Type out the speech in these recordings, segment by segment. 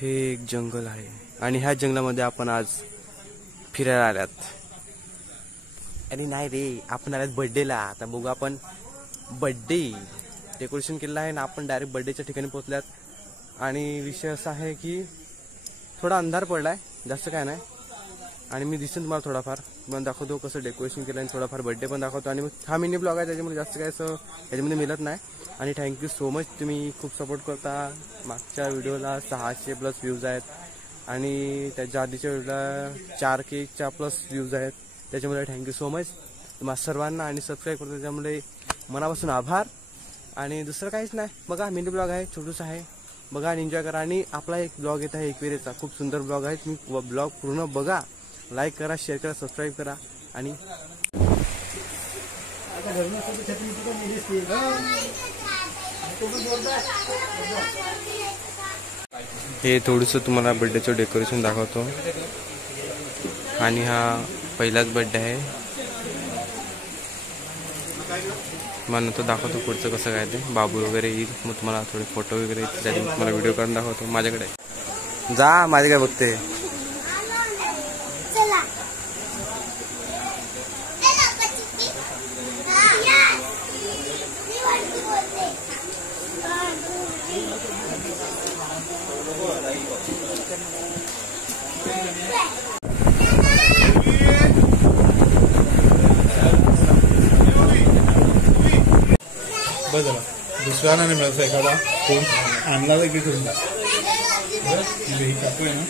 हे एक जंगल आहे आणि ह्या जंगलामध्ये आपण आज फिरायला आल्यात. अरे नाही रे, आपण आल्यात बर्थडेला. आता बघू आपण बर्थडे डेकोरेशन केलेलं आहे ना, आपण डायरेक्ट बर्थडेच्या ठिकाणी पोहोचल्यात. आणि विषय असा आहे की थोडा अंधार पडलाय, जास्त काय नाही. आणि मी दिसेन तुम्हाला थोडाफार, तुम्हाला दाखवतो कसं डेकोरेशन केलं आणि थोडाफार बर्थडे पण दाखवतो. आणि मग हा मिनी ब्लॉग आहे, त्याच्यामुळे जास्त काय असं त्याच्यामध्ये मिळत नाही. आणि थँक्यू सो मच, तुम्ही खूप सपोर्ट करता. मागच्या व्हिडिओला 600+ व्ह्यूज आहेत आणि त्याच्या आधीच्या व्हिडिओला 4K+ व्ह्यूज आहेत. त्याच्यामुळे थँक्यू सो मच तुम्हाला सर्वांना. आणि सबस्क्राईब करतो त्याच्यामुळे मनापासून आभार. आणि दुसरं काहीच नाही, बघा मिनी ब्लॉग आहे, छोटूसा आहे, बघा आणि एन्जॉय करा. आणि आपला एक ब्लॉग येत आहे एकविरेचा, खूप सुंदर ब्लॉग आहे. तुम्ही ब्लॉग पूर्ण बघा, लाईक करा, शेअर करा, सबस्क्राईब करा. आणि हे थोडंसं तुम्हाला बर्थडेचं डेकोरेशन दाखवतो. आणि हा पहिलाच बर्थडे आहे. मला नंतर दाखवतो पुढचं कसं काय ते. बाबू वगैरे येईल, मग तुम्हाला थोडे फोटो वगैरे येतील, त्याचे तुम्हाला व्हिडिओ काढून दाखवतो. माझ्याकडे जा, माझ्याकडे बघते. बघा दुसरा नाही मिळायचा एखादा फोन आणला तर की करून ही काकू आहे ना.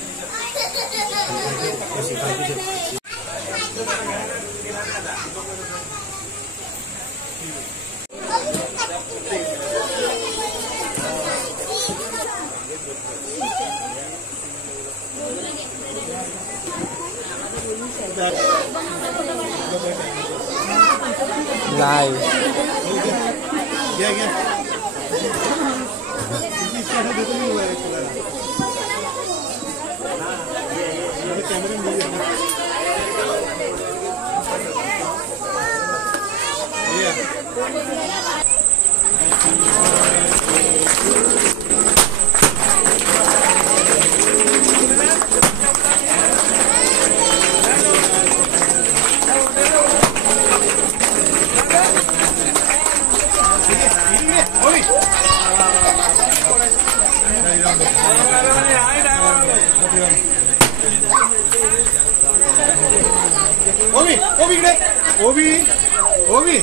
ओबी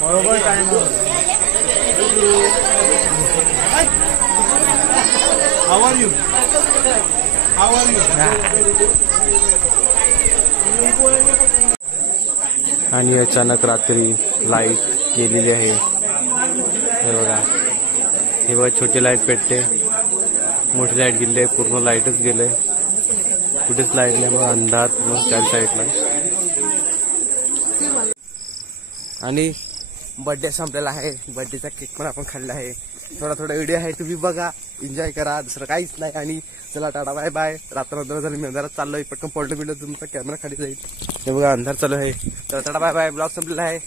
बरोबर टाइम. How are you? आणि अचानक रात्री लाईट गेलेली आहे. हे बघा, हे बघा, छोटी लाईट पेटते, मोठी लाईट गेली आहे, पूर्ण लाईटच गेले, कुठेच लाईट नाही. बघा अंधार पूर्ण चार साईडला. आणि बर्थडे संपलेला आहे, बर्थडेचा केक पण आपण खाल्ला आहे. थोडा व्हिडिओ आहे, तुम्ही बघा, एन्जॉय करा, दुसरं काहीच नाही. आणि चला टाटा बाय बाय. रात्र झाली, मी अंधारात चाललोय, पटकन पडलं तुमचा कॅमेरा खाली जाईल. हे बघा अंधार चालू आहे. तर टाटा बाय बाय, ब्लॉग संपलेला आहे.